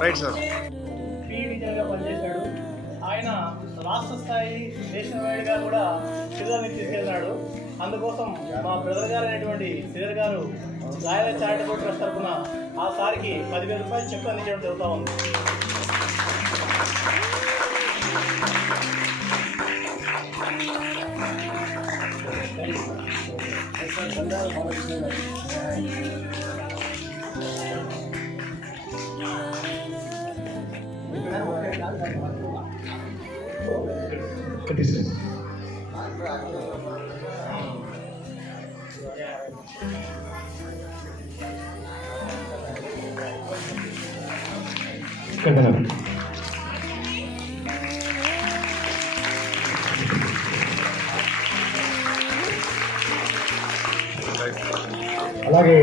Right sir. టీచర్గా పనిచేశాడు. ఆయన రాష్ట్ర స్థాయి దేశవాడిగా కూడా పిల్లల్ని తీసుకెళ్ళినాడు. అందుకోసం మా బ్రదర్ గారు అయినటువంటి శ్రీధర్ గారు రాయల చారిటబుల్ ట్రస్ట్ తరఫున ఆ సారికి 10,000 రూపాయలు చెక్ అందించడం జరుగుతూ ఉంది. అలాగే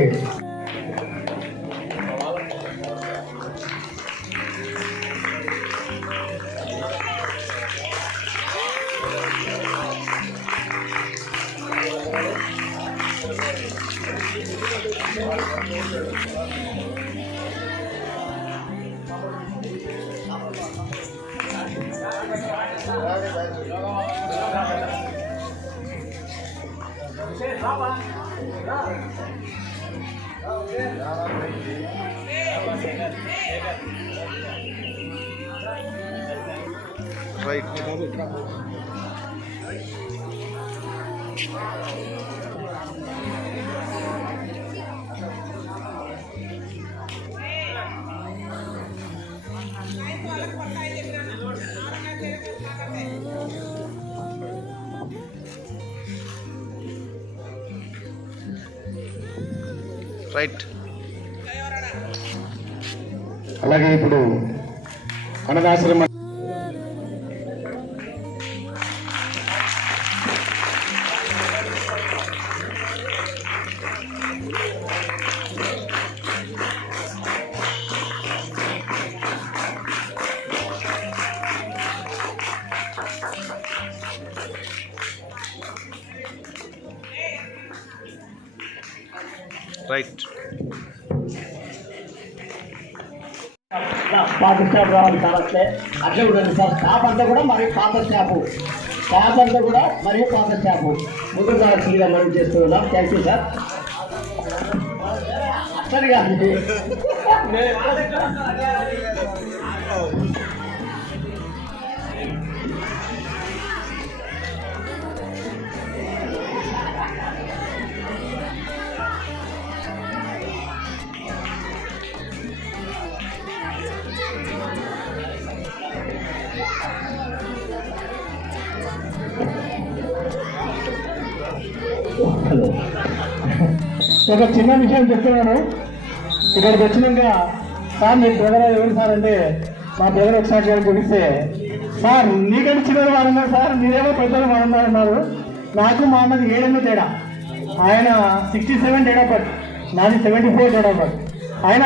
రైట్. రైట్. అలాగే ఇప్పుడు అనాథాశ్రమం రైట్. పాత స్టాఫ్ రావాలి సార్. అట్లే ఉంటుంది సార్. స్టాఫ్ అంతా కూడా మరియు పాత స్టాఫ్ అంతా కూడా మరియు పాత స్టాఫ్ ముందు రావాల్సిందిగా మనం చేస్తూ ఉన్నాం. Thank you sir. అట్లనే కాదు ఒక చిన్న విషయం చెప్తున్నాను. ఇక్కడికి వచ్చినాక సార్ మీ బ్రదర్ ఎవరు సార్ అంటే మా బ్రదర్ ఒకసారి గారు చూపిస్తే సార్ నీకంటే చిన్నది వాడన్నారు సార్, మీరేమో పెద్దలు వాడన్నారు. నాకు మా అన్నది 7 ఏళ్ళ తేడా. ఆయన 67 డేట్ ఆఫ్ బర్త్, నాది 74 డేట్ ఆఫ్ బర్త్. ఆయన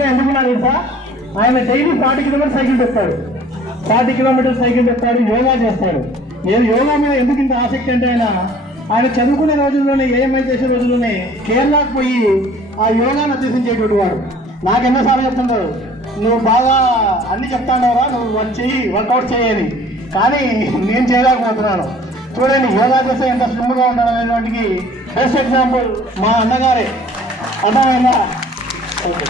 ఎందుకున్నారు సార్, ఆయన డైలీ 40 కిలోమీటర్ సైకిల్ తెస్తాడు. 40 కిలోమీటర్ సైకిల్ తెస్తాడు, యోగా చేస్తాడు. నేను యోగా మీద ఎందుకు ఇంత ఆసక్తి అంటే ఆయన చదువుకునే రోజుల్లోనే ఏఎంఐ చేసే రోజుల్లోనే కేరళకు పోయి ఆ యోగాను అభ్యసించేటువంటి వాడు. నాకు ఎన్నోసార్లు చెప్తుంటారు, నువ్వు బాగా అన్ని చెప్తానవరా, నువ్వు వర్కౌట్ చేయని. కానీ నేను చేయలేకపోతున్నాను. చూడండి యోగా చేస్తే ఎంత స్లిమ్గా ఉండాలనేటువంటికి బెస్ట్ ఎగ్జాంపుల్ మా అన్నగారే. అన్నా ఓకే